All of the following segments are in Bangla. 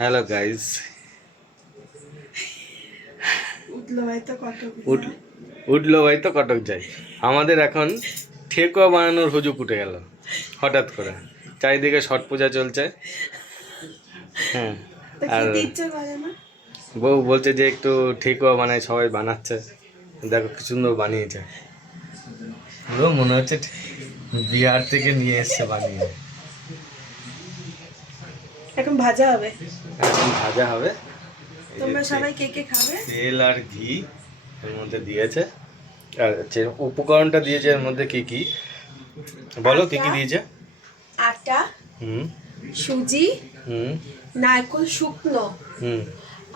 হ্যালো গাইস, উঠলো ভাই তো কটক যাই। আমাদের এখন ঠেকুয়া বানানোর হুজুক উঠে গেল হঠাৎ করে। চারিদিকে ছট পূজা চলছে। হ্যাঁ, আর বউ বলছে যে একটু ঠেকুয়া বানাই, সবাই বানাচ্ছে। দেখো কি সুন্দর বানিয়েছে, পুরো মনে হচ্ছে বিহার থেকে নিয়ে এসছে বানিয়ে। এখন ভাজা হবে। এখন ভাজা হবে। তোমরা সবাই কে কে খাবে? তেল আর ঘি এর মধ্যে দিয়েছে। আর হচ্ছে উপকরণটা দিয়েছে এর মধ্যে কি কি বলো, কি কি দিয়েছে? আটা, হুম সুজি, হুম নারকেল শুকনো, হুম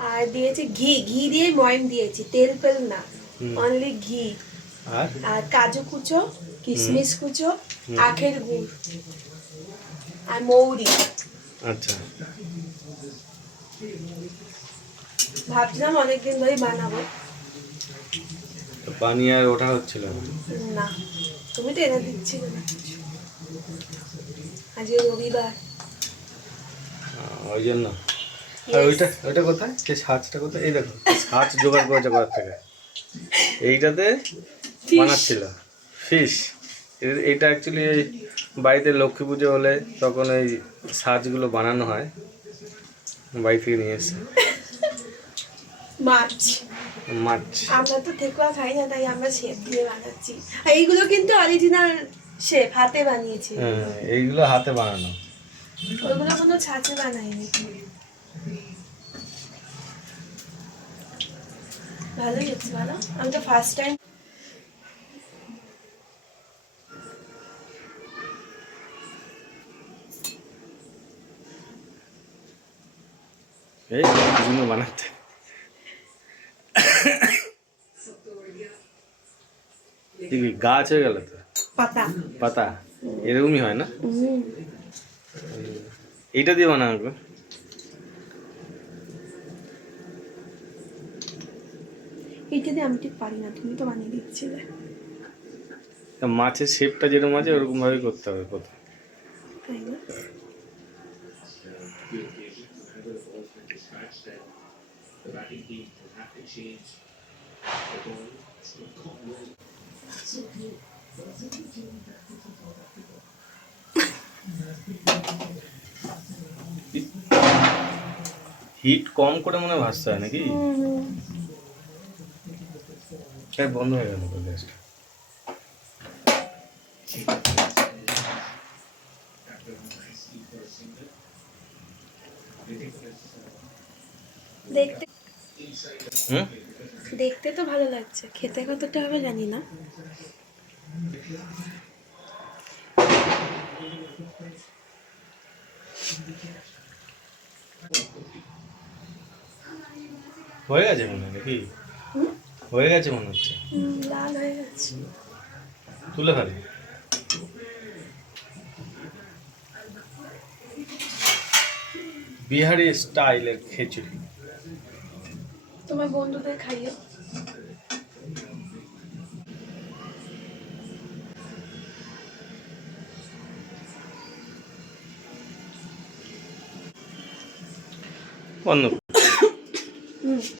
আর দিয়েছে ঘি। ঘি দিয়ে ময়ম দিয়েছি, তেল ফেল না, অনলি ঘি। আর আর কাজু কুচো, কিশমিশ কুচো, আখের গুড় আর মৌরি। আচ্ছা, ভাবছিলাম অনেকদিন ধরে বানাবো, তো বানিয়ে আর ওঠা হচ্ছিল না। না তুমি তো এনে দিচ্ছিলে না কিছু। আজকে রবিবার, ওই জন্য। আর ওইটা ওইটা কোথায়, সেই সাজটা কোথায়? এই দেখো সাজ জোগাড় করেছে ঘর থেকে। এইটাতে বানাচ্ছিল ফিশ। এটা অ্যাকচুয়ালি বাড়িতে লক্ষ্মী পুজো হলে তখন এই সাজগুলো বানানো হয়, বাড়ি থেকে নিয়ে এসছে। মাছ। মাছ। আমরা তো ঠেকুয়া খাই না, তাই আমরা শেফ দিয়ে বানাচ্ছি। আর এইগুলো কিন্তু অরিজিনাল শেফ হাতে বানিয়েছে। হ্যাঁ, এইগুলো হাতে বানানো, ওইগুলো কোনো ছাঁচে বানায়নি। ভালোই হচ্ছে, ভালো। আমি তো ফার্স্ট টাইম। এই বিভিন্ন বানাতে। গাছ হয়ে গেল তো, পাতা পাতা এরকমই হয় না? এইটা দিয়ে বানাবো। এইটা দিয়ে আমি ঠিক পারি না, তুমি তো বানিয়ে দিচ্ছিলে। মাছের শেপটা যেরকম আছে ওরকম ভাবে করতে হবে প্রথম। তাই না? হিট কম করে মনে হয় ভাজতে হয় নাকি? বন্ধ হয়ে গেল গ্যাসটা। দেখতে হুম, দেখতে তো ভালো লাগছে, খেতে কতটা হবে জানি না। হয়ে গেছে মনে হয় নাকি? হয়ে গেছে মনে হচ্ছে। লাল হয়ে গেছে। তুলে ফেলি। বিহারি স্টাইলের খিচুড়ি। তোমার বন্ধুদের খাইও। বন্ধ।